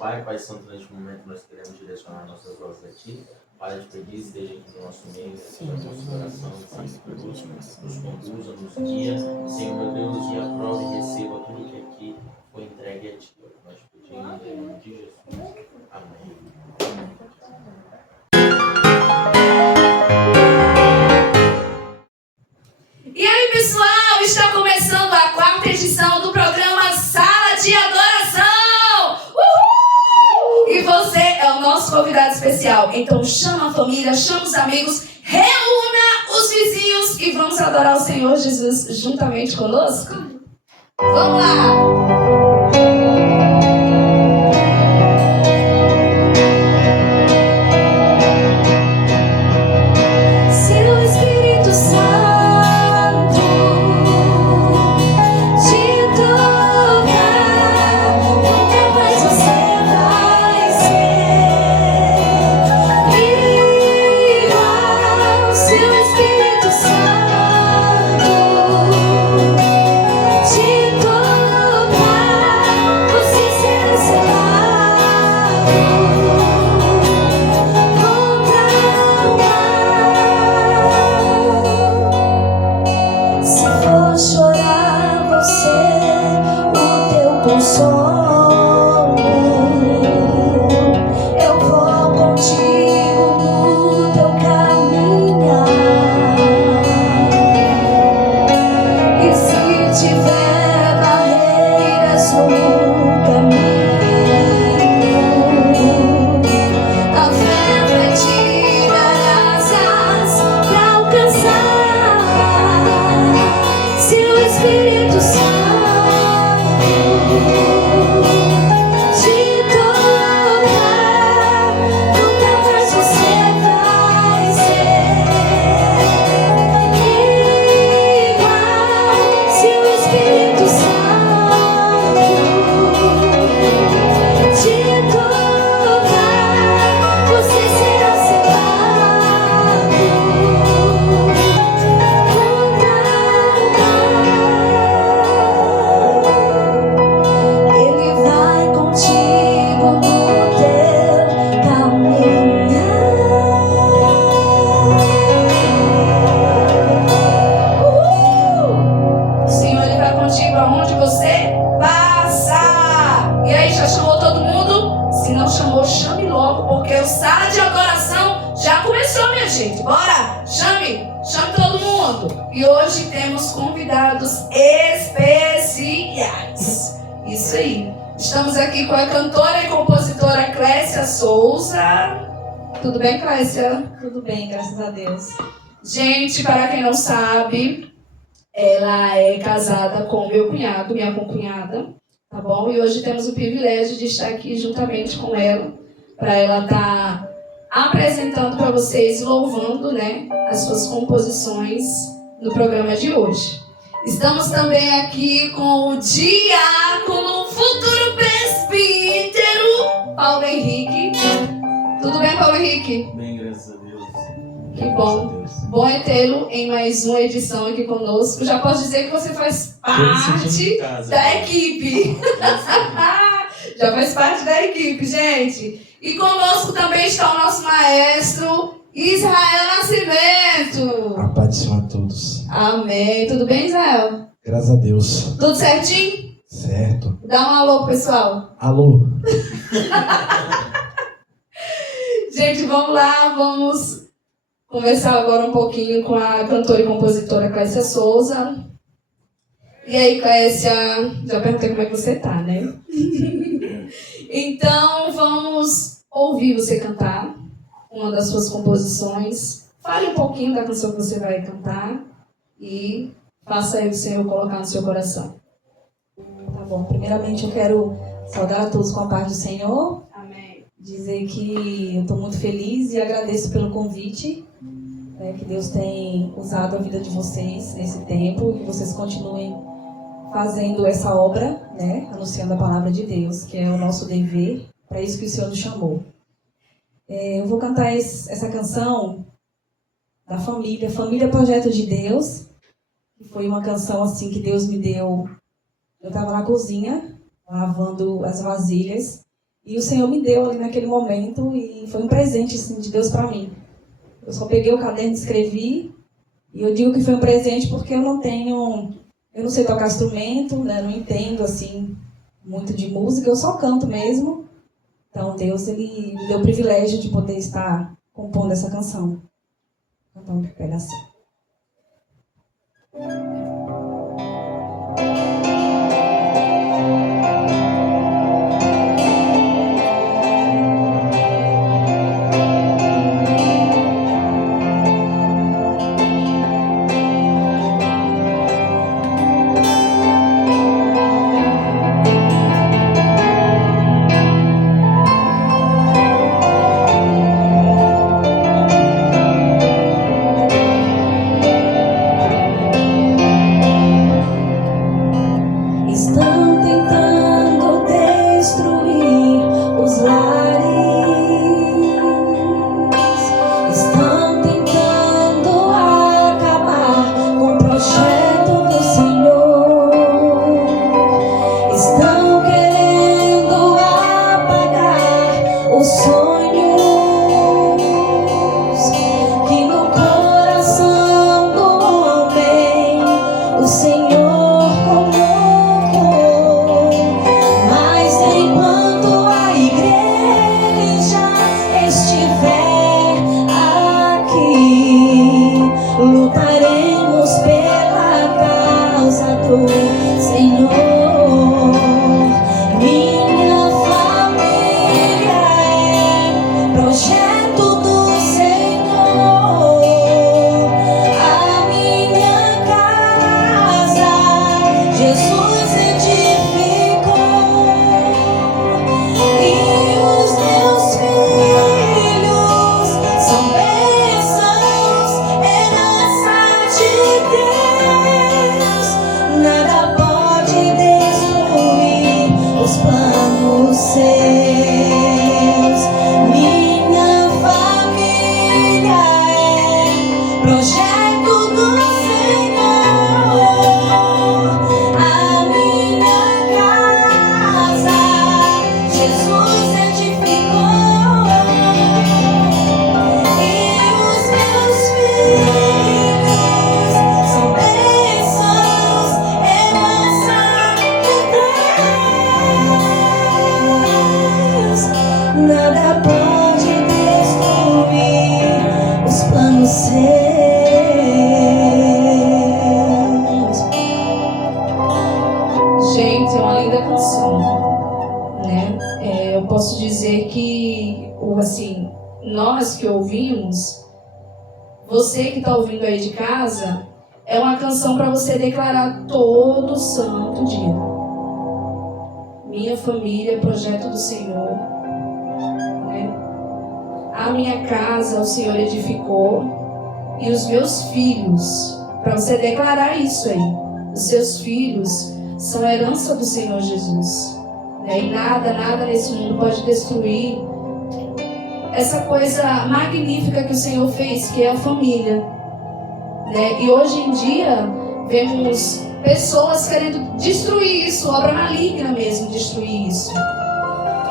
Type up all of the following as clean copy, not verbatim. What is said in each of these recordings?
Pai. Pai Santo, neste momento nós queremos direcionar nossas vozes a Ti. Para te pedir, esteja aqui no nosso meio, seja no nosso coração, sempre conosco, nos conduza, nos guia. Senhor, meu Deus, e aprove e receba tudo que aqui foi entregue a Ti. Nós pedimos em nome de Jesus. Amém. E aí, pessoal, está começando a 4ª edição do programa Sala de Adoração. Uhul! E você é o nosso convidado especial. Então chama a família, chama os amigos, reúna os vizinhos e vamos adorar o Senhor Jesus juntamente conosco? Vamos lá! Seu Espírito Santo te tocar, nunca mais você vai ser igual. Seu Espírito Santo te tocar, você será selado contra o mal. Se for chorar você, o teu consolo, eu vou contigo no teu caminhar. E se tiver barreiras no caminho, a fé vai te dar asas pra alcançar. Se o Espírito Santo te tocar, nunca mais você vai ser igual. Se o Espírito Santo te tocar, você será selado contra o mal. Ele vai contigo no teu caminhar. O Senhor, Ele vai contigo aonde você passar. E aí, já chamou todo mundo? Se não chamou, chame logo, porque o Sala de Adoração já começou, minha gente. Bora! Chame todo mundo. E hoje temos convidados especiais. Isso aí. Estamos aqui com a cantora e compositora Clécia Souza. Tudo bem, Clécia? Tudo bem, graças a Deus. Gente, para quem não sabe, ela é casada com meu cunhado, minha concunhada, tá bom? E hoje temos o privilégio de estar aqui juntamente com ela, para ela estar apresentando para vocês, louvando, né, as suas composições no programa de hoje. Estamos também aqui com o diácono, futuro presbítero, Paulo Henrique. Tudo bem, Paulo Henrique? Bem, graças a Deus. Que bom. Bom é tê-lo em mais uma edição aqui conosco. Já posso dizer que você faz parte da equipe. Já faz parte da equipe, gente. E conosco também está o nosso maestro Israel Nascimento. A paz do Senhor a todos. Amém. Tudo bem, Israel? Graças a Deus. Tudo certinho? Certo. Dá um alô, pessoal. Alô. Gente, vamos lá, vamos conversar agora um pouquinho com a cantora e compositora Clécia Souza. E aí, Clécia, já perguntei como é que você tá, né? Então, vamos ouvir você cantar uma das suas composições. Fale um pouquinho da canção que você vai cantar e faça aí o Senhor colocar no seu coração. Tá bom. Primeiramente, eu quero saudar a todos com a paz do Senhor. Amém. Dizer que eu estou muito feliz e agradeço pelo convite, né, que Deus tem usado a vida de vocês nesse tempo, que vocês continuem fazendo essa obra, né, anunciando a palavra de Deus, que é o nosso dever, para isso que o Senhor nos chamou. Eu vou cantar essa canção da família, Família Projeto de Deus, que foi uma canção assim que Deus me deu. Eu estava na cozinha, lavando as vasilhas, E o Senhor me deu ali naquele momento e foi um presente assim, de Deus para mim. Eu só peguei o caderno e escrevi. E eu digo que foi um presente porque eu não sei tocar instrumento, né? Não entendo assim muito de música, eu só canto mesmo. Então Deus ele me deu o privilégio de poder estar compondo essa canção. Então, um pedacinho. Estão tentando destruir os lares, estão tentando acabar com o projeto do Senhor, estão querendo apagar os sonhos que no coração do homem o Senhor. Lutaremos pela causa do Senhor. Minha família é projeto do Senhor. A minha casa Jesus edificou. E os meus filhos são bênçãos, herança de Deus. Nada pode destruir os planos seus. Minha família é projeto do Senhor. A minha casa Jesus edificou. E os meus filhos são bênçãos, herança de Deus. Nada pode destruir os planos seus. Gente, é uma linda canção, né? Eu posso dizer que, assim, nós que ouvimos, você que está ouvindo aí de casa, é uma canção para você declarar todo santo dia. Minha família é projeto do Senhor, né? A minha casa o Senhor edificou e os meus filhos, para você declarar isso aí, os seus filhos são herança do Senhor Jesus, né? E nada nesse mundo pode destruir essa coisa magnífica que o Senhor fez, que é a família, né? E hoje em dia vemos pessoas querendo destruir isso, obra maligna mesmo, destruir isso.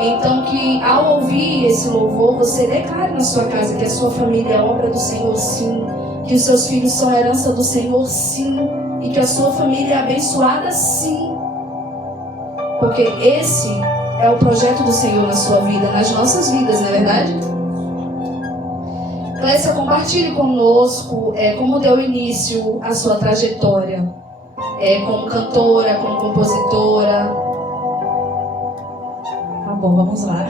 Então que ao ouvir esse louvor, você declare na sua casa que a sua família é obra do Senhor, sim, que os seus filhos são herança do Senhor, sim, e que a sua família é abençoada, sim, porque esse é o projeto do Senhor na sua vida, nas nossas vidas, não é verdade? Clécia, compartilhe conosco como deu início a sua trajetória, como cantora, como compositora. Tá bom, vamos lá.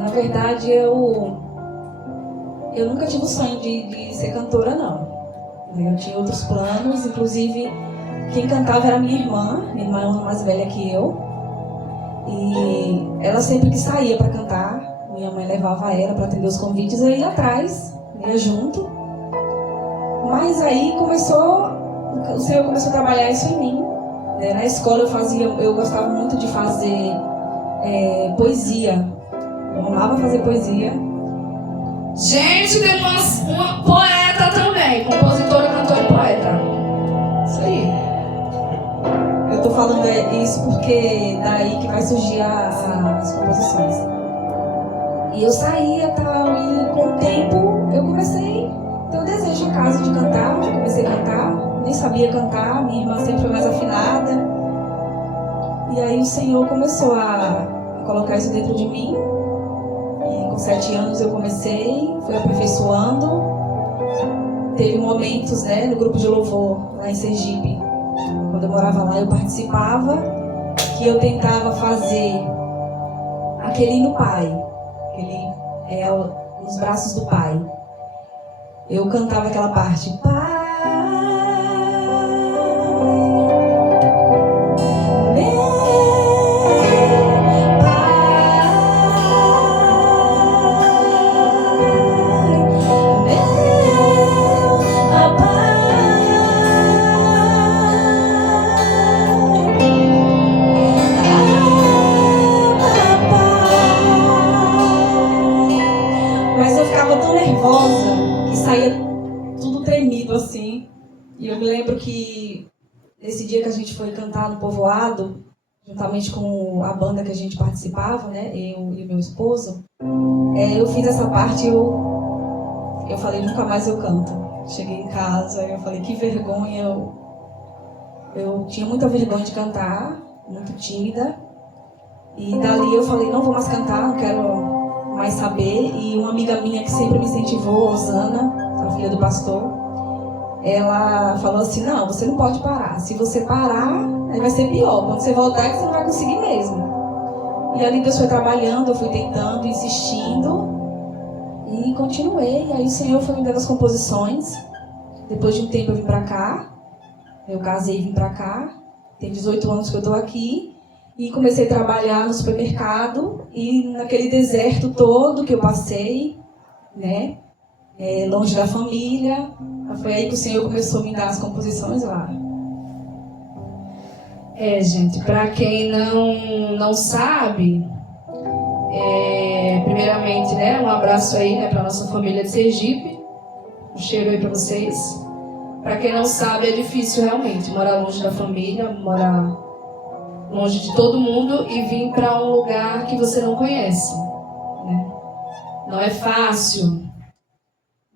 Na verdade, eu nunca tive o sonho de ser cantora, não. Eu tinha outros planos, inclusive quem cantava era minha irmã é uma ano mais velha que eu. E ela sempre que saía para cantar, minha mãe levava ela para atender os convites, eu ia atrás, ia junto. Mas aí o Senhor começou a trabalhar isso em mim. Na escola eu gostava muito de fazer poesia. Eu amava fazer poesia. Gente, temos uma poeta também, compositora, cantora e poeta. Isso aí. Eu tô falando isso porque daí que vai surgir as composições. E eu saía e tal, e com o tempo eu comecei a ter o desejo em casa de cantar. Eu comecei a cantar, nem sabia cantar, minha irmã sempre foi mais afinada. E aí o Senhor começou a colocar isso dentro de mim. E com 7 anos eu comecei, fui aperfeiçoando. Teve momentos, né, no grupo de louvor lá em Sergipe, quando eu morava lá, eu participava, que eu tentava fazer aquele hino Pai, aquele nos braços do Pai. Eu cantava aquela parte, Pai, assim. E eu me lembro que nesse dia que a gente foi cantar no povoado, juntamente com a banda que a gente participava, né, eu e o meu esposo, eu fiz essa parte e eu falei, nunca mais eu canto. Cheguei em casa e eu falei, que vergonha. Eu tinha muita vergonha de cantar, muito tímida. E dali eu falei, não vou mais cantar, não quero mais saber. E uma amiga minha que sempre me incentivou, Osana, a filha do pastor, ela falou assim, não, você não pode parar. Se você parar, aí vai ser pior. Quando você voltar, você não vai conseguir mesmo. E ali Deus foi trabalhando, eu fui tentando, insistindo. E continuei. E aí o Senhor foi me dando as composições. Depois de um tempo eu vim pra cá. Eu casei e vim pra cá. Tem 18 anos que eu tô aqui. E comecei a trabalhar no supermercado. E naquele deserto todo que eu passei, né? Longe da família. Foi aí que o Senhor começou a me dar as composições lá. Gente, para quem não sabe, primeiramente, né, um abraço aí, né, para nossa família de Sergipe. Um cheiro aí para vocês. Para quem não sabe, é difícil realmente morar longe da família, morar longe de todo mundo e vir para um lugar que você não conhece, né? Não é fácil.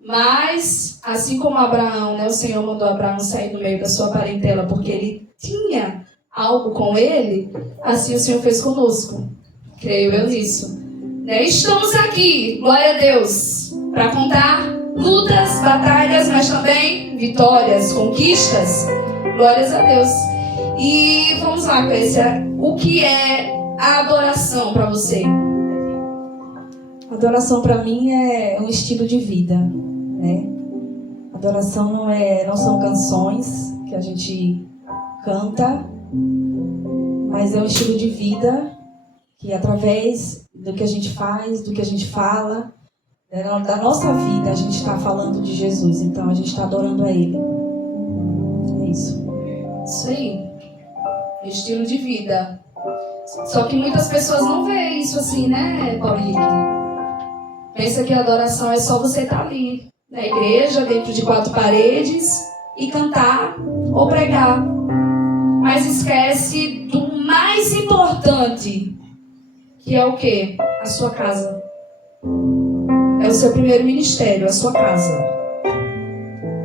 Mas, assim como Abraão, né, o Senhor mandou Abraão sair do meio da sua parentela porque ele tinha algo com ele, assim o Senhor fez conosco. Creio eu nisso. Né? Estamos aqui, glória a Deus, para contar lutas, batalhas, mas também vitórias, conquistas. Glórias a Deus. E vamos lá, Clécia. O que é a adoração para você? Adoração para mim é um estilo de vida, né? Adoração não são canções que a gente canta, mas é um estilo de vida que através do que a gente faz, do que a gente fala, da nossa vida a gente está falando de Jesus, então a gente está adorando a Ele. É isso. Isso aí. Estilo de vida. Só que muitas pessoas não veem isso assim, né, Paulo Henrique? Pensa que a adoração é só você estar ali na igreja, dentro de 4 paredes e cantar ou pregar. Mas esquece do mais importante, que é o quê? A sua casa. É o seu primeiro ministério, a sua casa.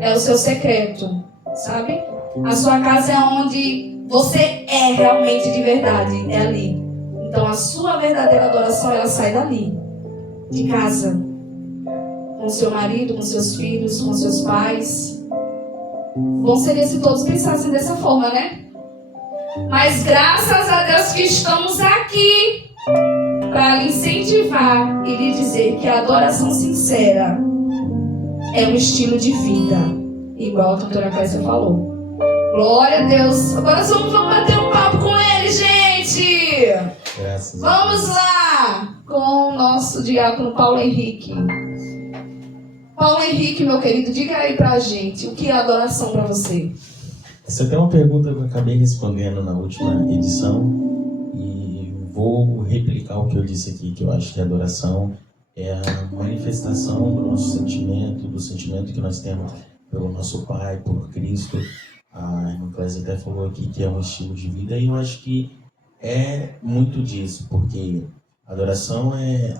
É o seu secreto, sabe? A sua casa é onde você é realmente de verdade, é ali. Então a sua verdadeira adoração, ela sai dali, de casa. Com seu marido, com seus filhos, com seus pais. Bom seria se todos pensassem dessa forma, né? Mas graças a Deus que estamos aqui para lhe incentivar e lhe dizer que a adoração sincera é um estilo de vida, igual a doutora Clécia falou. Glória a Deus. Agora vamos bater um papo com ele, gente. Graças vamos lá com o nosso diácono Paulo Henrique. Paulo Henrique, meu querido, diga aí pra gente, o que é adoração para você? Essa é até uma pergunta que eu acabei respondendo na última edição e vou replicar o que eu disse aqui, que eu acho que a adoração é a manifestação do nosso sentimento, do sentimento que nós temos pelo nosso Pai, por Cristo, A irmã Clésia até falou aqui que é um estilo de vida, e eu acho que é muito disso, porque a adoração é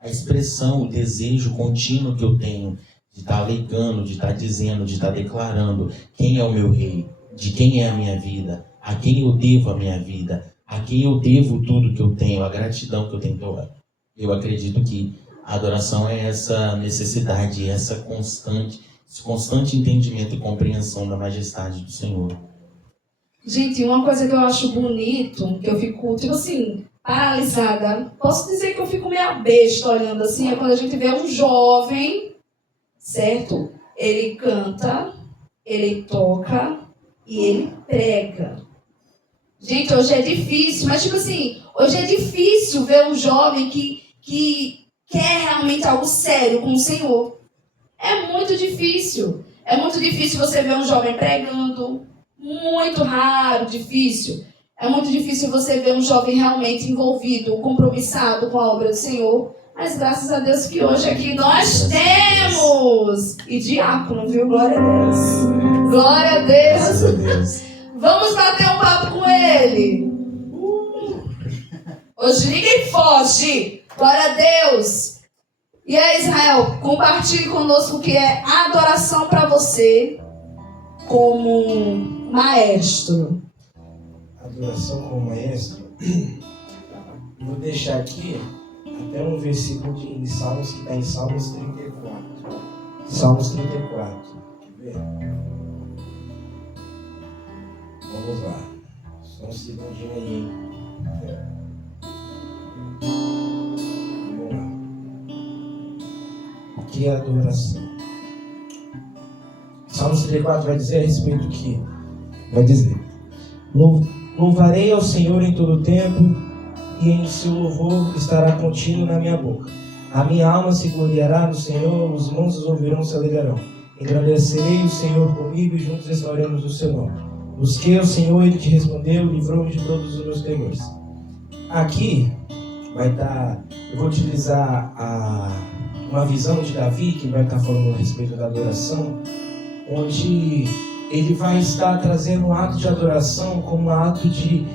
a expressão, o desejo contínuo que eu tenho de estar alegando, de estar dizendo, de estar declarando quem é o meu rei, de quem é a minha vida, a quem eu devo a minha vida, a quem eu devo tudo que eu tenho, a gratidão que eu tenho. Então, eu acredito que a adoração é essa necessidade, esse constante entendimento e compreensão da majestade do Senhor. Gente, uma coisa que eu acho bonito, que eu fico, tipo assim, paralisada, posso dizer que eu fico meio besta olhando assim, é quando a gente vê um jovem, certo? Ele canta, ele toca e ele prega. Gente, hoje é difícil, mas tipo assim, hoje é difícil ver um jovem que quer realmente algo sério com o Senhor. É muito difícil. É muito difícil você ver um jovem pregando. Muito raro, difícil. É muito difícil você ver um jovem realmente envolvido, compromissado com a obra do Senhor. Mas graças a Deus que hoje aqui nós temos. E diácono, viu? Glória a Deus. Glória a Deus. Graças a Deus. Vamos bater um papo com ele. Hoje ninguém foge. Glória a Deus. E aí, Israel, compartilhe conosco o que é adoração para você como maestro. Adoração como maestro. Vou deixar aqui até um versículo de Salmos que está em Salmos 34. Salmos 34. Quer ver? Vamos lá. Só um segundinho aí, hein? Vamos lá. O que é adoração? Salmos 34 vai dizer a respeito do que? Vai dizer: louvarei ao Senhor em todo o tempo, e em seu louvor estará contínuo na minha boca. A minha alma se gloriará no Senhor, os montes ouvirão e se alegrarão. Engrandecerei o Senhor comigo, e juntos restauraremos o seu nome. Busquei ao Senhor, ele te respondeu, livrou-me de todos os meus temores. Aqui vai estar, eu vou utilizar uma visão de Davi, que vai estar falando a respeito da adoração, onde ele vai estar trazendo um ato de adoração como um ato de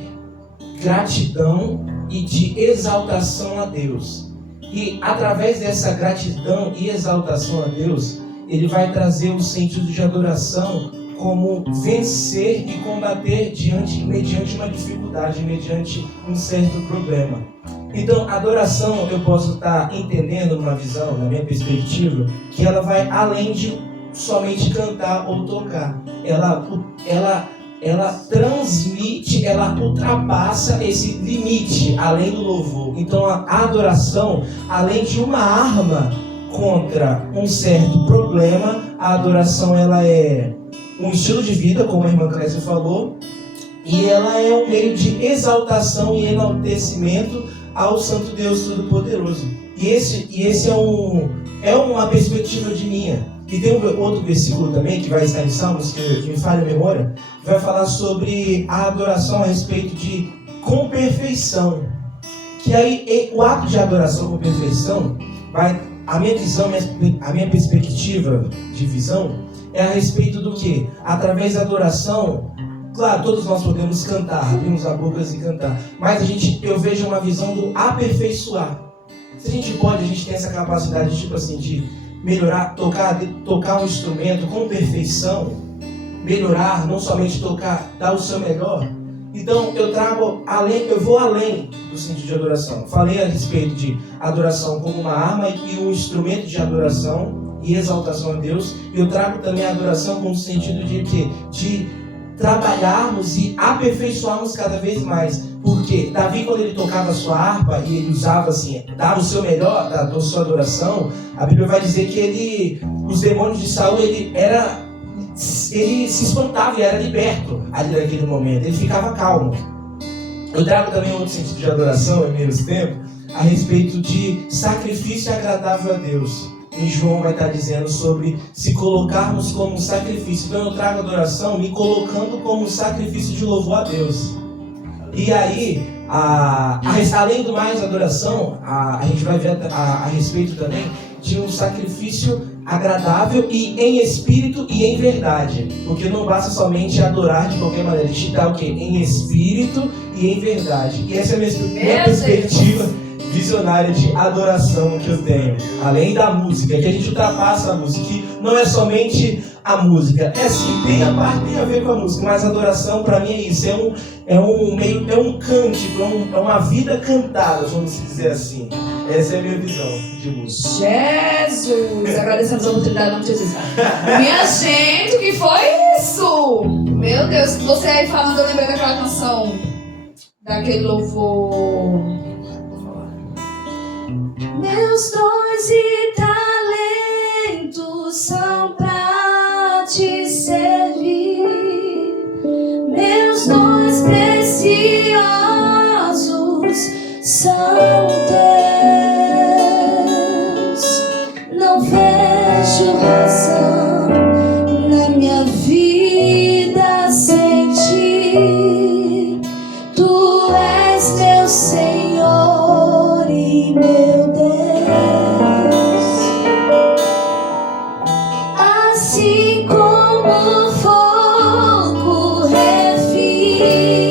gratidão e de exaltação a Deus. E através dessa gratidão e exaltação a Deus, ele vai trazer o sentido de adoração como vencer e combater mediante uma dificuldade, mediante um certo problema. Então, a adoração, eu posso estar entendendo numa visão, na minha perspectiva, que ela vai além de somente cantar ou tocar. Ela transmite, ela ultrapassa esse limite, além do louvor. Então, a adoração, além de uma arma contra um certo problema, a adoração ela é um estilo de vida, como a irmã Clésia falou, e ela é um meio de exaltação e enaltecimento ao Santo Deus Todo-Poderoso. E esse é uma perspectiva de minha. E tem um outro versículo também, que vai estar em Salmos, que me falha a memória, que vai falar sobre a adoração a respeito de com perfeição. Que aí, o ato de adoração com perfeição, a minha visão, a minha perspectiva de visão, é a respeito do que? Através da adoração, claro, todos nós podemos cantar, abrimos a boca e cantar, mas eu vejo uma visão do aperfeiçoar. Se a gente pode, a gente tem essa capacidade, tipo assim, de melhorar, tocar um instrumento com perfeição, melhorar, não somente tocar, dar o seu melhor. Então eu vou além do sentido de adoração. Falei a respeito de adoração como uma arma e um instrumento de adoração e exaltação a Deus. Eu trago também a adoração com o sentido de quê? De trabalharmos e aperfeiçoarmos cada vez mais. Porque Davi, quando ele tocava a sua harpa e ele usava assim, dava o seu melhor da sua adoração, a Bíblia vai dizer que os demônios de Saul, ele se espantava e era liberto ali naquele momento, ele ficava calmo. Eu trago também outro sentido de adoração, em menos tempo, a respeito de sacrifício agradável a Deus. Em João vai estar dizendo sobre se colocarmos como um sacrifício. Então eu trago adoração me colocando como um sacrifício de louvor a Deus. E aí, além do mais adoração, a gente vai ver a respeito também de um sacrifício agradável e em espírito e em verdade. Porque não basta somente adorar de qualquer maneira. A gente está o quê? Em espírito e em verdade. E essa é a minha perspectiva visionária de adoração que eu tenho. Além da música, que a gente ultrapassa a música. Que não é somente a música. É sim, tem a ver com a música. Mas a adoração para mim é isso. É um cântico, é uma vida cantada, vamos dizer assim. Essa é a minha visão de música. Jesus! Agradecemos a oportunidade em nome de Jesus. Minha gente, o que foi isso? Meu Deus, você aí falando, eu lembrei daquela canção, daquele louvor. Meus dons e talentos são pra te servir. Meus dons preciosos são teus. Não vejo razão na minha vida sem ti. Tu és meu Senhor e meu Deus. Assim como o fogo refina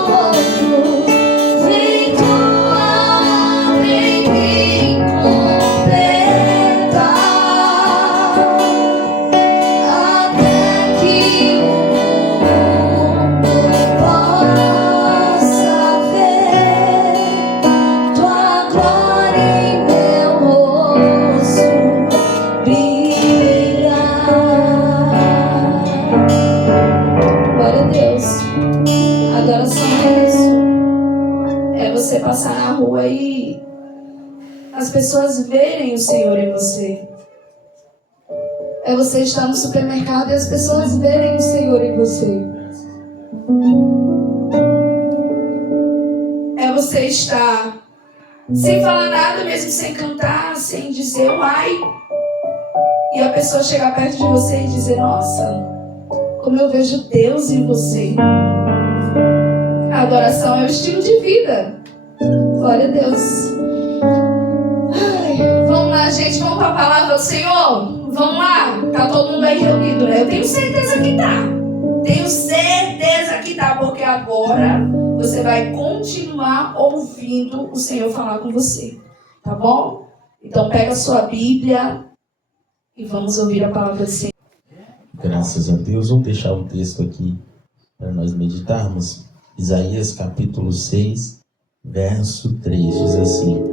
o ouro, vem tua obra em mim completa, até que o mundo possa ver tua glória em meu rosto brilhar. Glória a Deus. Adoração é isso. É você passar na rua e as pessoas verem o Senhor em você. É você estar no supermercado e as pessoas verem o Senhor em você. É você estar sem falar nada, mesmo sem cantar, sem dizer uai, e a pessoa chegar perto de você e dizer: nossa, como eu vejo Deus em você. A adoração é o estilo de vida. Glória a Deus. Ai, vamos lá, gente, vamos para a palavra do Senhor? Vamos lá? Tá todo mundo aí reunido, né? Eu tenho certeza que tá. Tenho certeza que tá, porque agora você vai continuar ouvindo o Senhor falar com você. Tá bom? Então pega a sua Bíblia e vamos ouvir a palavra do Senhor. Graças a Deus. Vamos deixar o texto aqui para nós meditarmos. Isaías capítulo 6, verso 3, diz assim: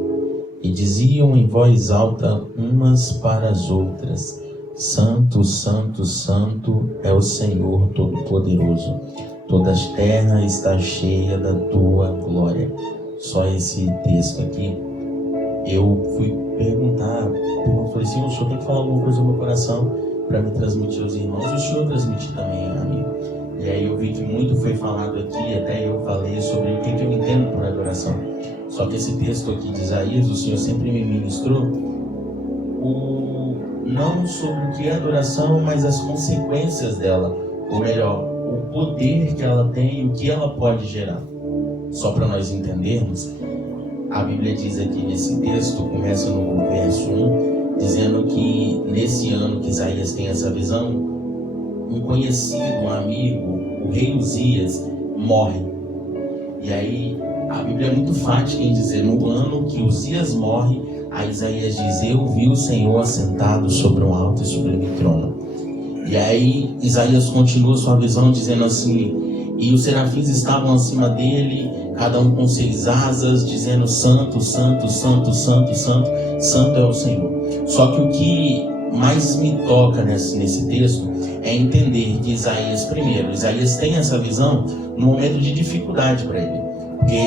E diziam em voz alta umas para as outras: Santo, Santo, Santo é o Senhor Todo-Poderoso. Toda a terra está cheia da tua glória. Só esse texto aqui, eu fui perguntar, falei assim: o senhor tem que falar alguma coisa no meu coração para me transmitir aos irmãos, e o senhor transmitir também a mim. E aí eu vi que muito foi falado aqui, até eu falei sobre o que eu entendo por adoração. Só que esse texto aqui de Isaías, o Senhor sempre me ministrou não sobre o que é adoração, mas as consequências dela, ou melhor, o poder que ela tem e o que ela pode gerar. Só para nós entendermos, a Bíblia diz aqui nesse texto, começa no verso 1, dizendo que nesse ano que Isaías tem essa visão, um conhecido, um amigo, o rei Uzias, morre. E aí a Bíblia é muito fática em dizer: no ano que Uzias morre, a Isaías diz: eu vi o Senhor assentado sobre um alto e sublime trono. E aí Isaías continua sua visão dizendo assim: e os serafins estavam acima dele, cada um com 6 asas, dizendo: Santo, Santo, Santo, Santo, Santo, Santo é o Senhor. Só que o que mais me toca nesse texto é entender que Isaías tem essa visão no momento de dificuldade para ele. Porque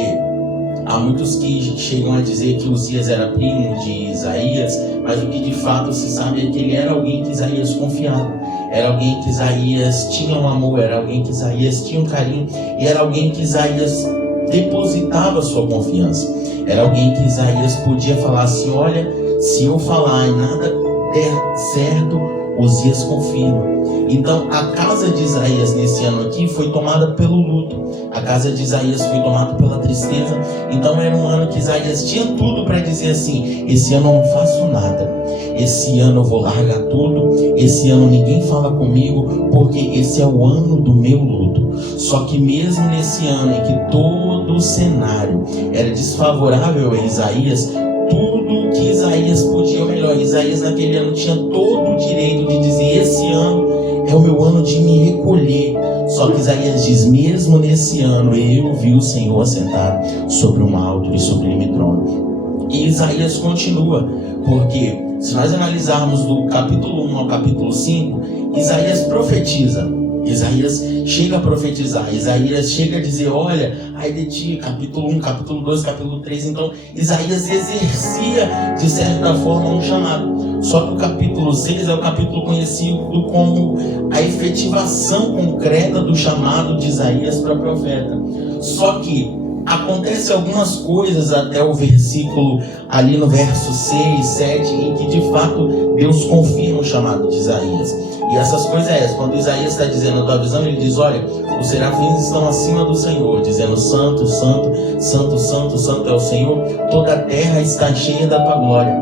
há muitos que chegam a dizer que Uzias era primo de Isaías, mas o que de fato se sabe é que ele era alguém que Isaías confiava. Era alguém que Isaías tinha um amor, era alguém que Isaías tinha um carinho, e era alguém que Isaías depositava sua confiança. Era alguém que Isaías podia falar assim: olha, se eu falar e nada der certo, Uzias confirma. Então, a casa de Isaías nesse ano aqui foi tomada pelo luto. A casa de Isaías foi tomada pela tristeza. Então, era um ano que Isaías tinha tudo para dizer assim: esse ano eu não faço nada. Esse ano eu vou largar tudo. Esse ano ninguém fala comigo, porque esse é o ano do meu luto. Só que mesmo nesse ano em que todo o cenário era desfavorável a Isaías, tudo que Isaías podia, ou melhor, Isaías naquele ano tinha todo o direito de dizer: esse ano é o meu ano de me recolher. Só que Isaías diz: mesmo nesse ano eu vi o Senhor assentado sobre uma altura e sublime trono. E Isaías continua, porque se nós analisarmos do capítulo 1 ao capítulo 5, Isaías profetiza. Isaías chega a profetizar, Isaías chega a dizer: olha, ai de ti, capítulo 1, capítulo 2, capítulo 3. Então Isaías exercia de certa forma um chamado. Só que o capítulo 6 é o capítulo conhecido como a efetivação concreta do chamado de Isaías para profeta. Só que acontece algumas coisas até o versículo, ali no verso 6, 7, em que de fato Deus confirma o chamado de Isaías. E essas coisas é essa: quando Isaías está dizendo a tua visão, ele diz: olha, os serafins estão acima do Senhor, dizendo: santo, santo, santo, santo, santo é o Senhor, toda a terra está cheia da tua glória.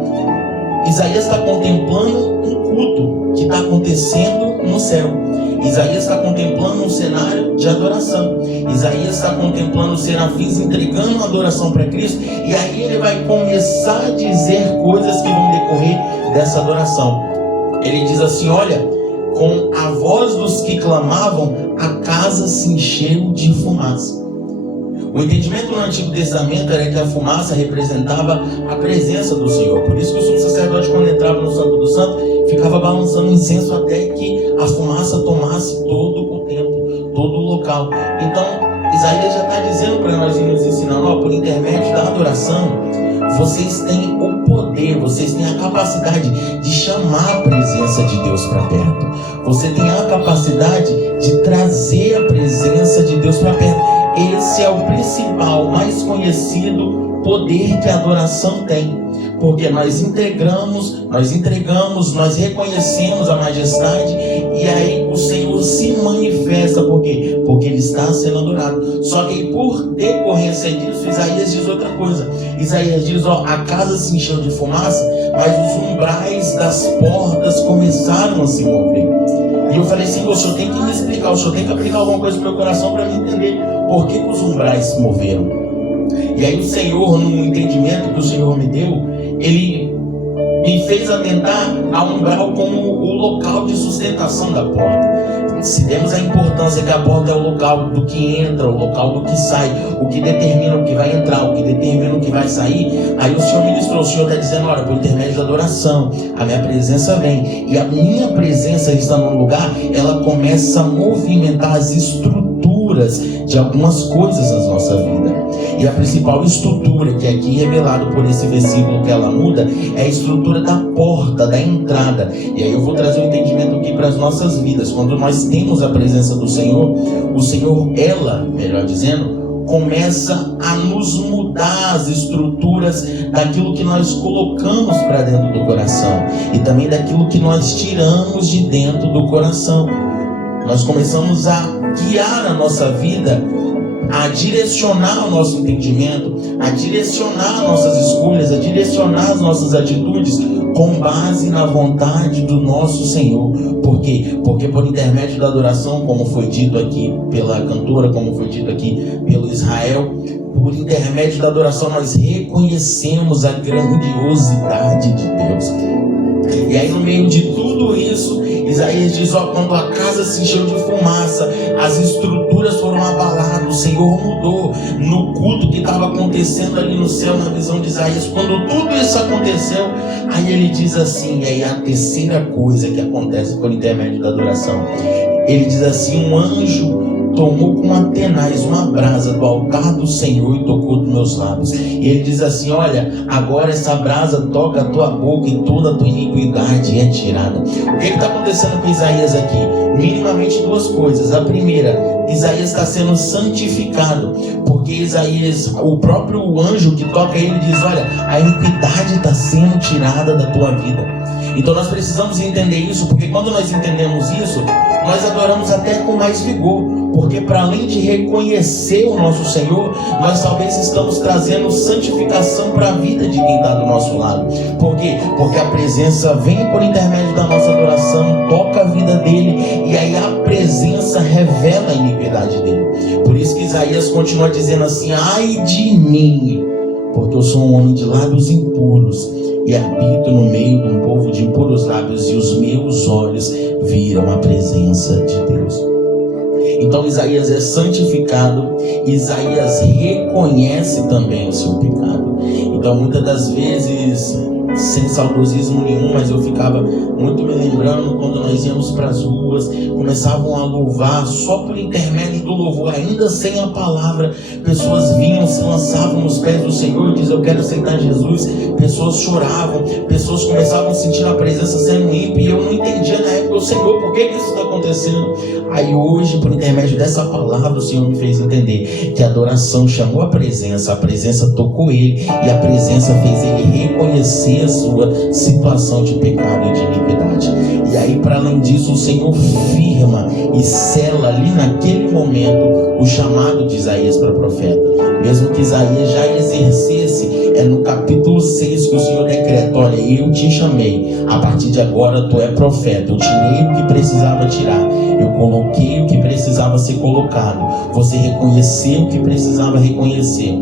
Isaías está contemplando um culto que está acontecendo no céu. Isaías está contemplando um cenário de adoração. Isaías está contemplando os serafins entregando a adoração para Cristo. E aí ele vai começar a dizer coisas que vão decorrer dessa adoração. Ele diz assim: olha, com a voz dos que clamavam, a casa se encheu de fumaça. O entendimento no Antigo Testamento era que a fumaça representava a presença do Senhor. Por isso que o sumo sacerdote, quando entrava no Santo do Santo, ficava balançando incenso até que a fumaça tomasse todo o templo, todo o local. Então, Isaías já está dizendo para nós e nos ensinando: ó, por intermédio da adoração, vocês têm o poder, vocês têm a capacidade de chamar a presença de Deus para perto. Você tem a capacidade de trazer a presença de Deus para perto. Esse é o principal, mais conhecido poder que a adoração tem. Porque nós entregamos, nós reconhecemos a majestade, e aí o Senhor se manifesta. Por quê? Porque Ele está sendo adorado. Só que por decorrência disso, Isaías diz outra coisa. Isaías diz: ó, a casa se encheu de fumaça, mas os umbrais das portas começaram a se mover. E eu falei assim: o Senhor tem que me explicar, o Senhor tem que aplicar alguma coisa no meu coração para me entender por que os umbrais se moveram. E aí o Senhor, no entendimento que o Senhor me deu, Ele me fez atentar ao umbral como o local de sustentação da porta. Se temos a importância que a porta é o local do que entra, o local do que sai, o que determina o que vai entrar, o que determina o que vai sair, aí o Senhor ministrou, o Senhor está dizendo: olha, por intermédio da adoração, a minha presença vem, e a minha presença está num lugar, ela começa a movimentar as estruturas de algumas coisas na nossa vida. E a principal estrutura que é aqui revelado por esse versículo que ela muda é a estrutura da porta, da entrada. E aí eu vou trazer um entendimento aqui para as nossas vidas. Quando nós temos a presença do Senhor, o Senhor, ela, melhor dizendo, começa a nos mudar as estruturas daquilo que nós colocamos para dentro do coração e também daquilo que nós tiramos de dentro do coração. Nós começamos a guiar a nossa vida, a direcionar o nosso entendimento, a direcionar nossas escolhas, a direcionar as nossas atitudes com base na vontade do nosso Senhor. Por quê? Porque por intermédio da adoração, como foi dito aqui pela cantora, como foi dito aqui pelo Israel, por intermédio da adoração nós reconhecemos a grandiosidade de Deus. E aí no meio de tudo isso, Isaías diz: ó, quando a casa se encheu de fumaça, as estruturas foram abaladas, o Senhor mudou no culto que estava acontecendo ali no céu, na visão de Isaías. Quando tudo isso aconteceu, aí ele diz assim, e aí a terceira coisa que acontece por intermédio da adoração, ele diz assim: um anjo tomou com uma tenaz uma brasa do altar do Senhor e tocou dos meus lábios. E ele diz assim: olha, agora essa brasa toca a tua boca e toda a tua iniquidade é tirada. O que está acontecendo com Isaías aqui? Minimamente duas coisas. A primeira, Isaías está sendo santificado, porque Isaías, o próprio anjo que toca ele diz: olha, a iniquidade está sendo tirada da tua vida. Então nós precisamos entender isso, porque quando nós entendemos isso, nós adoramos até com mais vigor, porque para além de reconhecer o nosso Senhor, nós talvez estamos trazendo santificação para a vida de quem está do nosso lado. Por quê? Porque a presença vem por intermédio da nossa adoração, toca a vida dele, e aí a presença revela a iniquidade dele. Por isso que Isaías continua dizendo assim: ai de mim, porque eu sou um homem de lábios impuros e habito no meio de um povo de impuros lábios, e os meus olhos viram a presença de Deus. Então Isaías é santificado, Isaías reconhece também o seu pecado. Então muitas das vezes, sem saudosismo nenhum, mas eu ficava muito me lembrando quando nós íamos para as ruas, começavam a louvar, só por intermédio do louvor, ainda sem a palavra, pessoas vinham, se lançavam nos pés do Senhor e diziam: eu quero aceitar Jesus. Pessoas choravam, pessoas começavam a sentir a presença sendo limpa, e eu não entendia na época: o Senhor, por que isso está acontecendo? Aí hoje, por intermédio dessa palavra, o Senhor me fez entender que a adoração chamou a presença tocou ele, e a presença fez ele reconhecer a sua situação de pecado e de iniquidade. E aí, para além disso, o Senhor firma e sela ali naquele momento o chamado de Isaías para profeta. Mesmo que Isaías já exercesse, é no capítulo 6 que o Senhor decreta: olha, eu te chamei, a partir de agora tu é profeta. Eu tirei o que precisava tirar, eu coloquei o que precisava ser colocado, você reconheceu o que precisava reconhecer.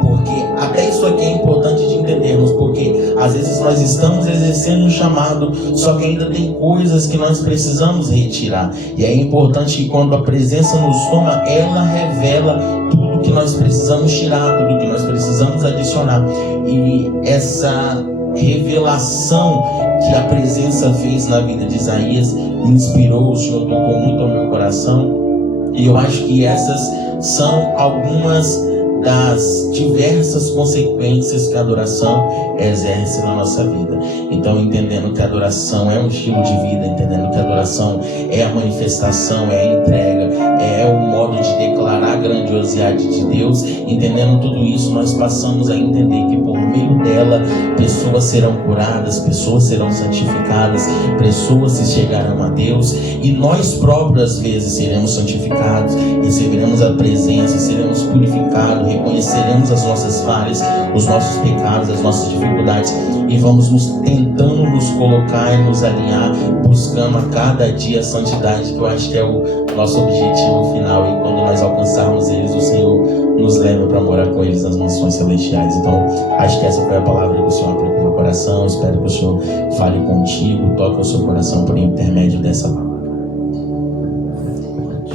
Porque até isso aqui é importante de entendermos, porque às vezes nós estamos exercendo um chamado, só que ainda tem coisas que nós precisamos retirar. E é importante que quando a presença nos toma, ela revela tudo que nós precisamos tirar, tudo que nós precisamos adicionar. E essa revelação que a presença fez na vida de Isaías me inspirou, o Senhor tocou muito ao meu coração. E eu acho que essas são algumas das diversas consequências que a adoração exerce na nossa vida. Então, entendendo que a adoração é um estilo de vida, entendendo que a adoração é a manifestação, é a entrega, é o modo de declarar a grandiosidade de Deus, entendendo tudo isso, nós passamos a entender que por meio dela, pessoas serão curadas, pessoas serão santificadas, pessoas se chegarão a Deus, e nós próprios às vezes seremos santificados, receberemos a presença, seremos purificados, reconheceremos as nossas falhas, os nossos pecados, as nossas dificuldades, e vamos tentando nos colocar e nos alinhar, buscando a cada dia a santidade, que eu acho que é o nosso objetivo final. E quando nós alcançarmos eles, o Senhor nos leva para morar com eles nas mansões celestiais. Então, acho que essa foi a palavra que o Senhor abriu com o meu coração. Espero que o Senhor fale contigo, toque o seu coração por intermédio dessa palavra.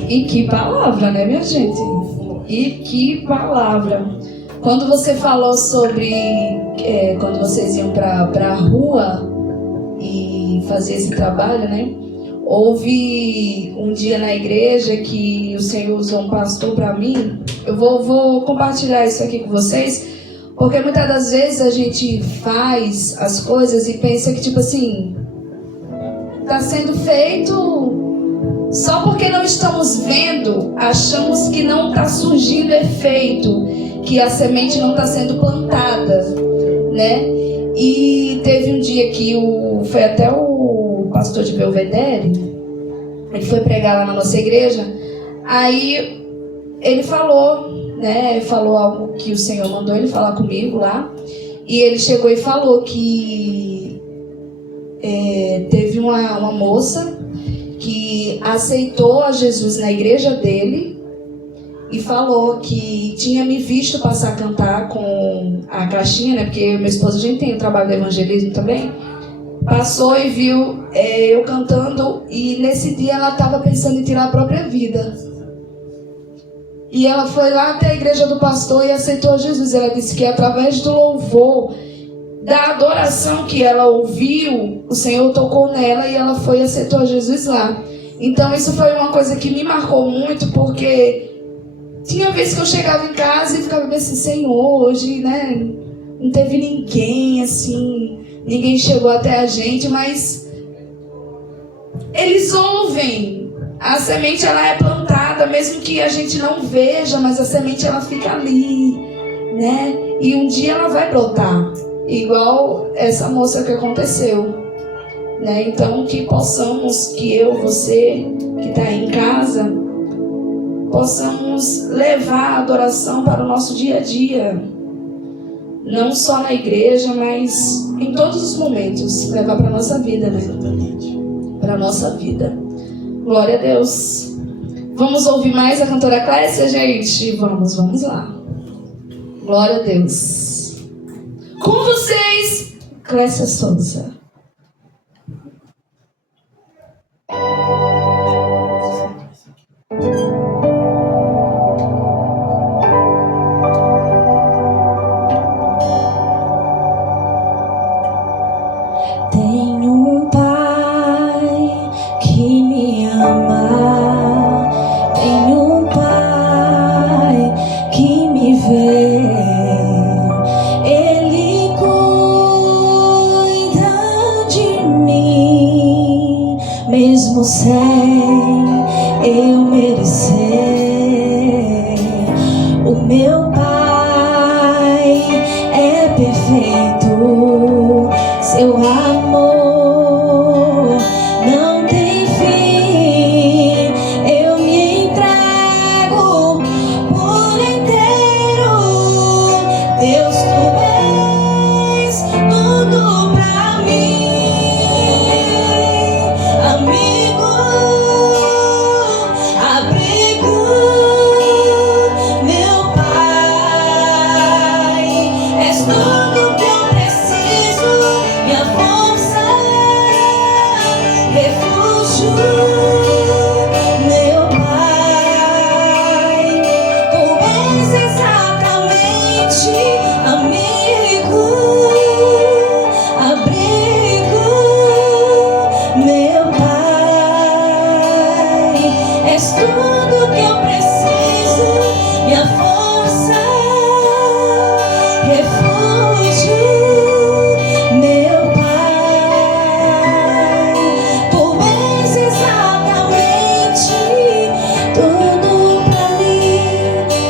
E que palavra, né, minha gente? E que palavra! Quando você falou sobre quando vocês iam para a rua e fazer esse trabalho, né? Houve um dia na igreja que o Senhor usou um pastor para mim. Eu vou compartilhar isso aqui com vocês, porque muitas das vezes a gente faz as coisas e pensa que, tipo assim, está sendo feito só porque não estamos vendo, achamos que não está surgindo efeito, que a semente não está sendo plantada, né? E teve um dia que foi até o pastor de Belvedere, ele foi pregar lá na nossa igreja, aí ele falou, né? Falou algo que o Senhor mandou ele falar comigo lá, e ele chegou e falou que teve uma moça que aceitou a Jesus na igreja dele e falou que tinha me visto passar a cantar com a caixinha, né? Porque meu esposo, a gente tem o trabalho do evangelismo também. Passou e viu eu cantando, e nesse dia ela estava pensando em tirar a própria vida. E ela foi lá até a igreja do pastor e aceitou Jesus. Ela disse que através do louvor, da adoração que ela ouviu, o Senhor tocou nela e ela foi e aceitou Jesus lá. Então isso foi uma coisa que me marcou muito, porque tinha vezes que eu chegava em casa e ficava assim, Senhor, hoje, né, não teve ninguém, assim, ninguém chegou até a gente, mas eles ouvem. A semente, ela é plantada, mesmo que a gente não veja, mas a semente, ela fica ali, né? E um dia ela vai brotar, igual essa moça que aconteceu, né? Então, que possamos, que eu, você, que está aí em casa, possamos levar a adoração para o nosso dia a dia. Não só na igreja, mas em todos os momentos. Levar para a nossa vida, né? Exatamente. Para a nossa vida. Glória a Deus. Vamos ouvir mais a cantora Clécia, gente? Vamos lá. Glória a Deus. Com vocês, Clécia Souza. Tenho um pai que me ama, tenho um pai que me vê, ele cuida de mim, mesmo sem eu merecer. O meu pai é perfeito, seu amor não tem fim. Eu me entrego por inteiro. Deus, tu és tudo pra mim. Amigo, abrigo, meu pai, és tudo que eu preciso, minha força, refúgio, meu pai, tu és exatamente amigo, abrigo, meu pai, és tudo que eu preciso, minha força, refúgio, meu pai, tu és exatamente tudo pra mim,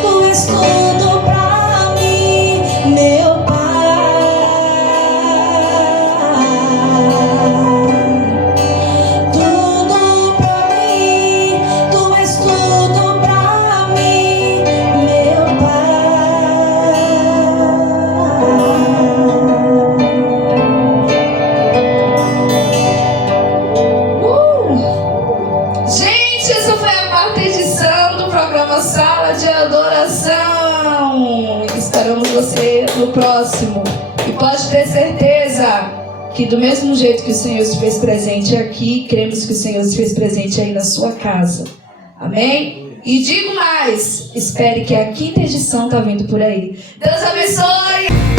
tu és tudo pra mim, meu pai. Tudo pra mim, tu és tudo pra mim, meu pai. Gente, essa foi a 4ª edição do programa Sala de Adoração. Esperamos você no próximo. E pode ter certeza que do mesmo jeito que o Senhor se fez presente aqui, cremos que o Senhor se fez presente aí na sua casa. Amém? E digo mais, espere que a 5ª edição está vindo por aí. Deus abençoe!